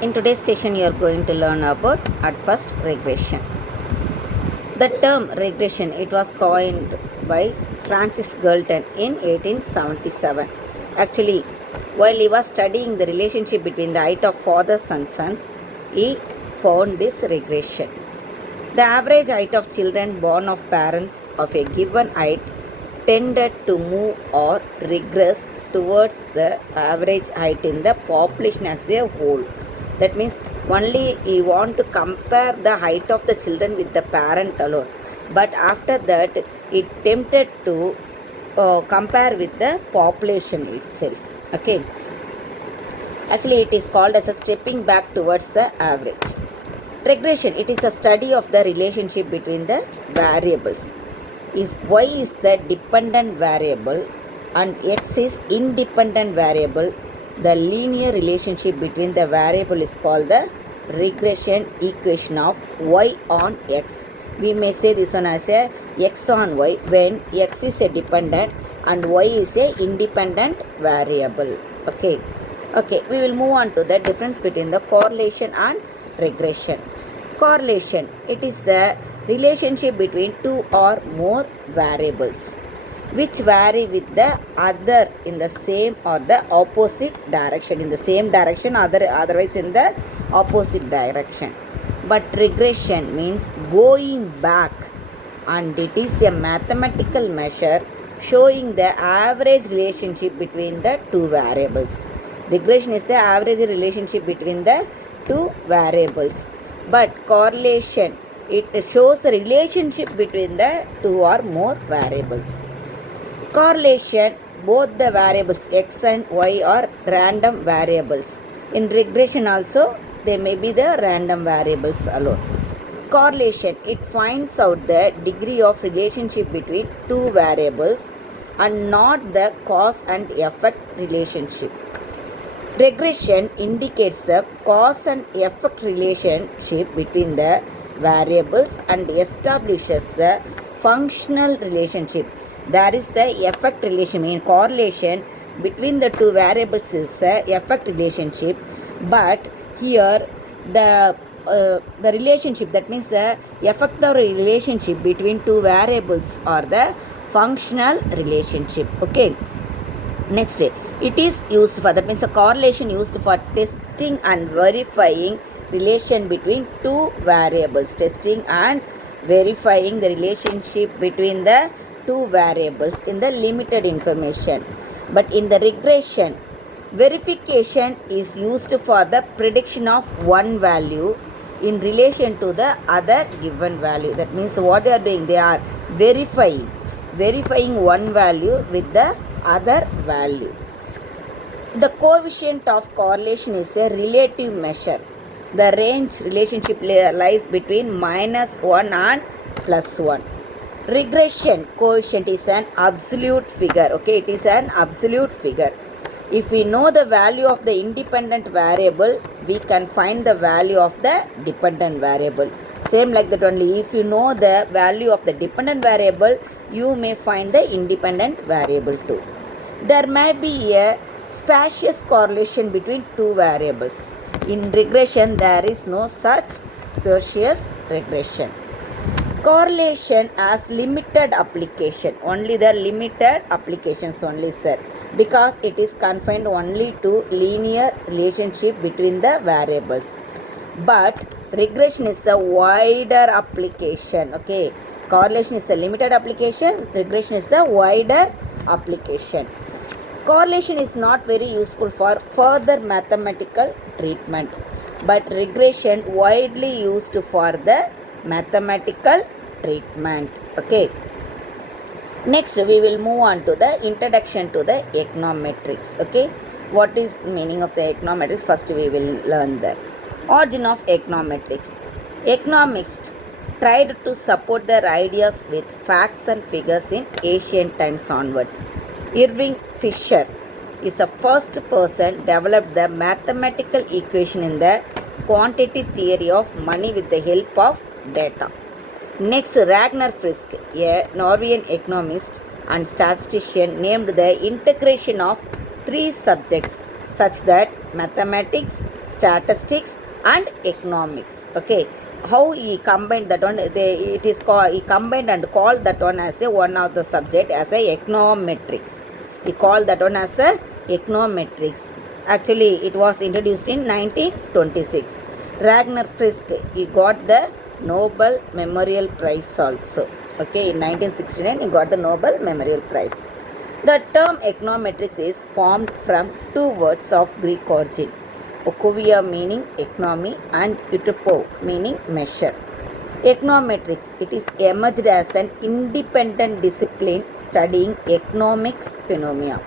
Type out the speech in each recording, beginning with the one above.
In today's session, you are going to learn about at first regression. The term regression, it was coined by Francis Galton in 1877. Actually, while he was studying the relationship between the height of fathers and sons, he found this regression. The average height of children born of parents of a given height tended to move or regress towards the average height in the population as a whole. That means only you want to compare the height of the children with the parent alone. But after that, it tempted to compare with the population itself. Okay. Actually, it is called as a stepping back towards the average. Regression, it is a study of the relationship between the variables. If y is the dependent variable and x is independent variable, the linear relationship between the variable is called the regression equation of y on x. We may say this one as a x on y when x is a dependent and y is a independent variable. Okay, we will move on to the difference between the correlation and regression. Correlation, it is the relationship between two or more variables which vary with the other in the same or the opposite direction. In the same direction, otherwise in the opposite direction. But regression means going back, and it is a mathematical measure showing the average relationship between the two variables. Regression is the average relationship between the two variables. But correlation, it shows a relationship between the two or more variables. Correlation, both the variables x and y are random variables. In regression also, they may be the random variables alone. Correlation, it finds out the degree of relationship between two variables and not the cause and effect relationship. Regression indicates the cause and effect relationship between the variables and establishes the functional relationship. There is the effect relation. In correlation between the two variables is the effect relationship, but here the relationship, that means the effective relationship between two variables are the functional relationship. Okay. Next, it is used for, that means the correlation used for testing and verifying relation between two variables. Testing and verifying the relationship between the two variables in the limited information. But in the regression, verification is used for the prediction of one value in relation to the other given value. That means what they are doing, they are verifying one value with the other value. The coefficient of correlation is a relative measure. The range relationship lies between -1 and +1. Regression coefficient is an absolute figure. Okay, it is an absolute figure. If we know the value of the independent variable, we can find the value of the dependent variable. Same like that only, if you know the value of the dependent variable, you may find the independent variable too. There may be a spurious correlation between two variables. In regression, there is no such spurious regression. Correlation has limited application, only the limited applications only, sir, because it is confined only to linear relationship between the variables. But regression is the wider application. Okay, correlation is a limited application, regression is the wider application. Correlation is not very useful for further mathematical treatment, but regression widely used for the mathematical treatment. Okay. Next, we will move on to the introduction to the econometrics. Okay. What is meaning of the econometrics? First, we will learn the origin of econometrics. Economists tried to support their ideas with facts and figures in ancient times onwards. Irving Fisher is the first person developed the mathematical equation in the quantity theory of money with the help of data. Next, Ragnar Frisk, a Norwegian economist and statistician, named the integration of three subjects such that mathematics, statistics, and economics. Okay, how he combined that one? It is called, he combined and called that one as a one of the subject as a econometrics. He called that one as a econometrics. Actually, it was introduced in 1926. Ragnar Frisk, he got the Nobel Memorial Prize also. Okay, in 1969, he got the Nobel Memorial Prize. The term econometrics is formed from two words of Greek origin, okovia meaning economy and utopo meaning measure. Econometrics, it is emerged as an independent discipline studying economics phenomena.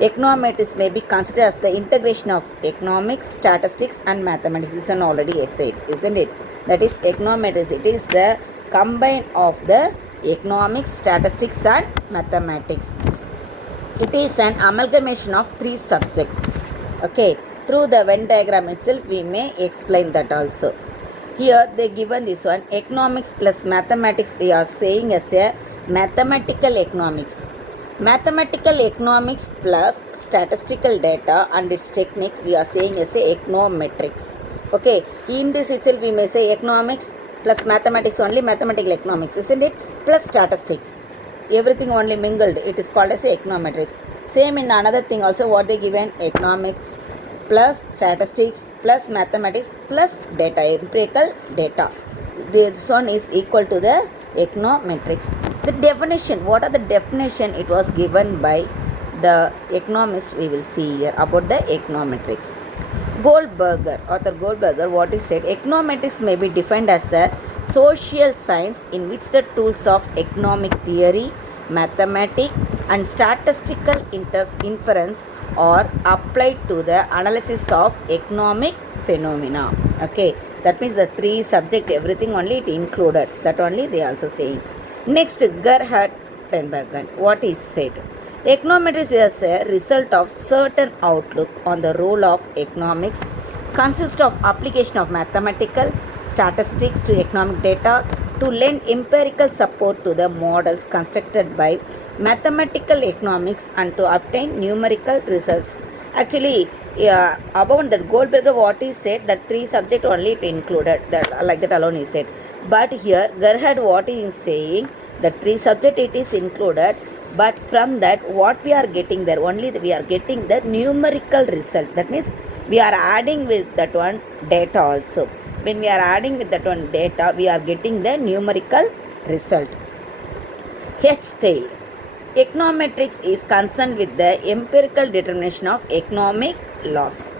Econometrics may be considered as the integration of economics, statistics and mathematics. This is already said, isn't it? That is econometrics. It is the combine of the economics, statistics and mathematics. It is an amalgamation of three subjects. Okay, through the Venn diagram itself we may explain that also. Here they given this one, economics plus mathematics we are saying as a mathematical economics. Mathematical economics plus statistical data and its techniques we are saying as a econometrics. Okay, in this itself we may say economics plus mathematics only, mathematical economics, isn't it? Plus statistics. Everything only mingled, it is called as econometrics. Same in another thing also, what they given, economics plus statistics plus mathematics plus data, empirical data. This one is equal to the econometrics. The definition, what are the definition it was given by the economist, we will see here about the econometrics. Goldberger, author Goldberger, what he said, econometrics may be defined as the social science in which the tools of economic theory, mathematics and statistical inference are applied to the analysis of economic phenomena. Okay, that means the three subject, everything only it included, that only they also saying. Next, Gerhard Tenbergen, what he said, econometrics is a result of certain outlook on the role of economics, consists of application of mathematical statistics to economic data to lend empirical support to the models constructed by mathematical economics and to obtain numerical results. Actually, about that Goldberger, what he said, that three subject only it included, that like that alone he said. But here Gerhard, what he is saying, the three subject it is included, but from that what we are getting there, only we are getting the numerical result. That means we are adding with that one data also. When we are adding with that one data, we are getting the numerical result. H. Thale, econometrics is concerned with the empirical determination of economic laws.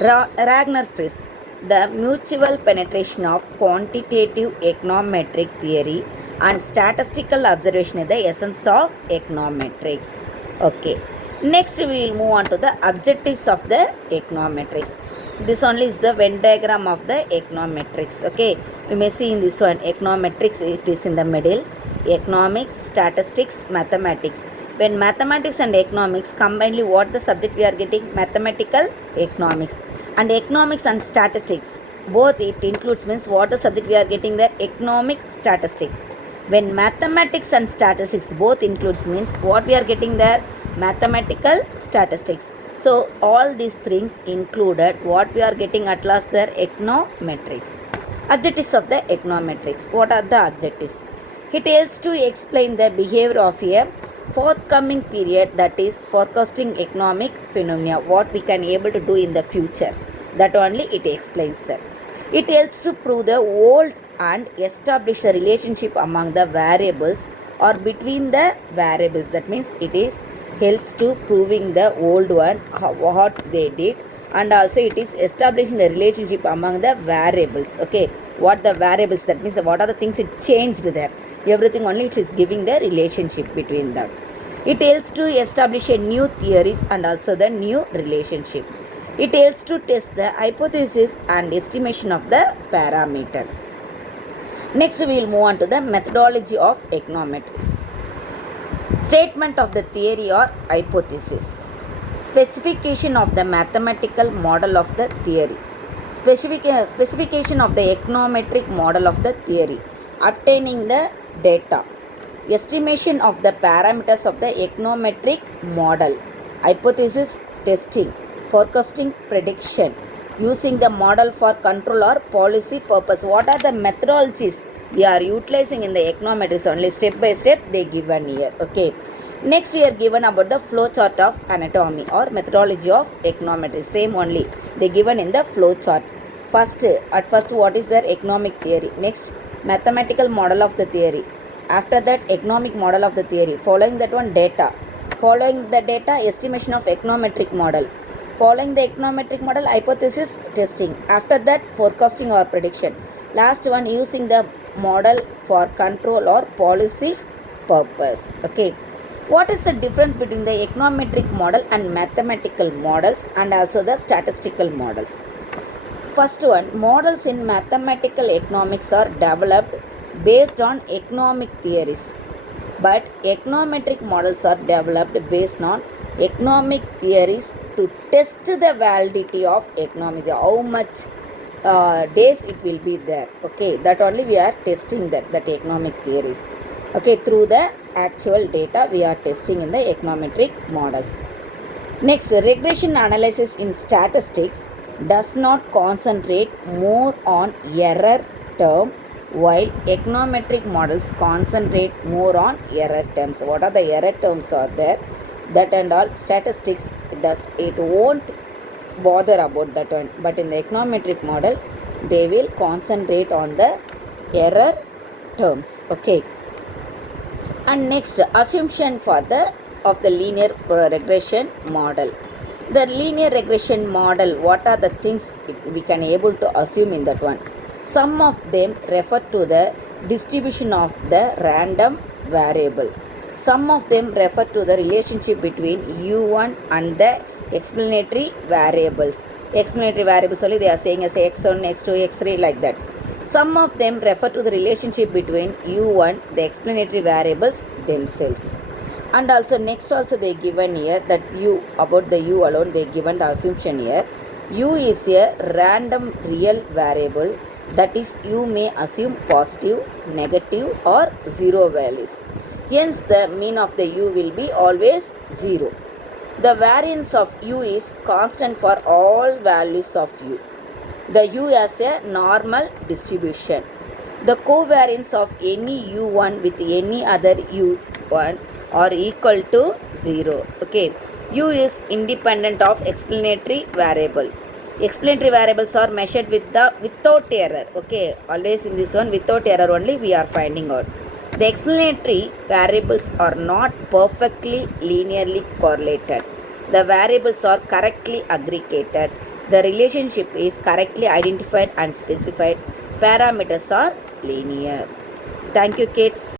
Ragnar Frisk, the mutual penetration of quantitative econometric theory and statistical observation is the essence of econometrics. Okay, next we will move on to the objectives of the econometrics. This only is the Venn diagram of the econometrics. Okay, we may see in this one, econometrics it is in the middle, economics, statistics, mathematics. When mathematics and economics combinedly, what the subject we are getting, mathematical economics. And economics and statistics, both it includes, means what the subject we are getting there, economic statistics. When mathematics and statistics both includes, means what we are getting there, mathematical statistics. So all these things included, what we are getting at last there, econometrics. Objectives of the econometrics. What are the objectives? It helps to explain the behavior of a forthcoming period, that is forecasting economic phenomena, what we can able to do in the future. That only it explains that. It helps to prove the old and establish a relationship among the variables or between the variables. That means it is helps to proving the old one, what they did, and also it is establishing the relationship among the variables. Okay, what the variables, that means what are the things it changed there, everything only it is giving the relationship between them. It helps to establish a new theories and also the new relationship. It helps to test the hypothesis and estimation of the parameter. Next we will move on to the methodology of econometrics. Statement of the theory or hypothesis. Specification of the mathematical model of the theory. Specification of the econometric model of the theory. Obtaining the data. Estimation of the parameters of the econometric model. Hypothesis testing. forecasting prediction using the model for control or policy purpose. What are the methodologies we are utilizing in the econometrics? Only step by step they given here. Okay. Next here given about the flow chart of anatomy or methodology of econometrics. Same only they given in the flow chart. At first what is their economic theory? Next mathematical model of the theory. After that economic model of the theory. Following that one data. Following the data estimation of econometric model. Following the econometric model hypothesis testing. After that forecasting or prediction. Last one using the model for control or policy purpose. Okay. What is the difference between the econometric model and mathematical models and also the statistical models? First one, models in mathematical economics are developed based on economic theories, but econometric models are developed based on economic theories to test the validity of economics. How much days it will be there. Okay, that only we are testing that economic theories. Okay, through the actual data we are testing in the econometric models. Next, regression analysis in statistics does not concentrate more on error term while econometric models concentrate more on error terms. What are the error terms are there? That and all statistics it won't bother about that one, but in the econometric model they will concentrate on the error terms. Okay. And next, assumption for of the linear regression model. The linear regression model, what are the things we can able to assume in that one? Some of them refer to the distribution of the random variable. Some of them refer to the relationship between u1 and the explanatory variables. Explanatory variables only they are saying as x1, x2, x3 like that. Some of them refer to the relationship between u1, the explanatory variables themselves. And also next also they given here that u, about the u alone they given the assumption here. U is a random real variable, that is you may assume positive, negative or zero values. Hence the mean of the u will be always 0. The variance of u is constant for all values of u. The u has a normal distribution. The covariance of any u1 with any other u1 are equal to 0. Okay. U is independent of explanatory variable. Explanatory variables are measured without error. Okay. Always in this one without error only we are finding out. The explanatory variables are not perfectly linearly correlated. The variables are correctly aggregated. The relationship is correctly identified and specified. Parameters are linear. Thank you, kids.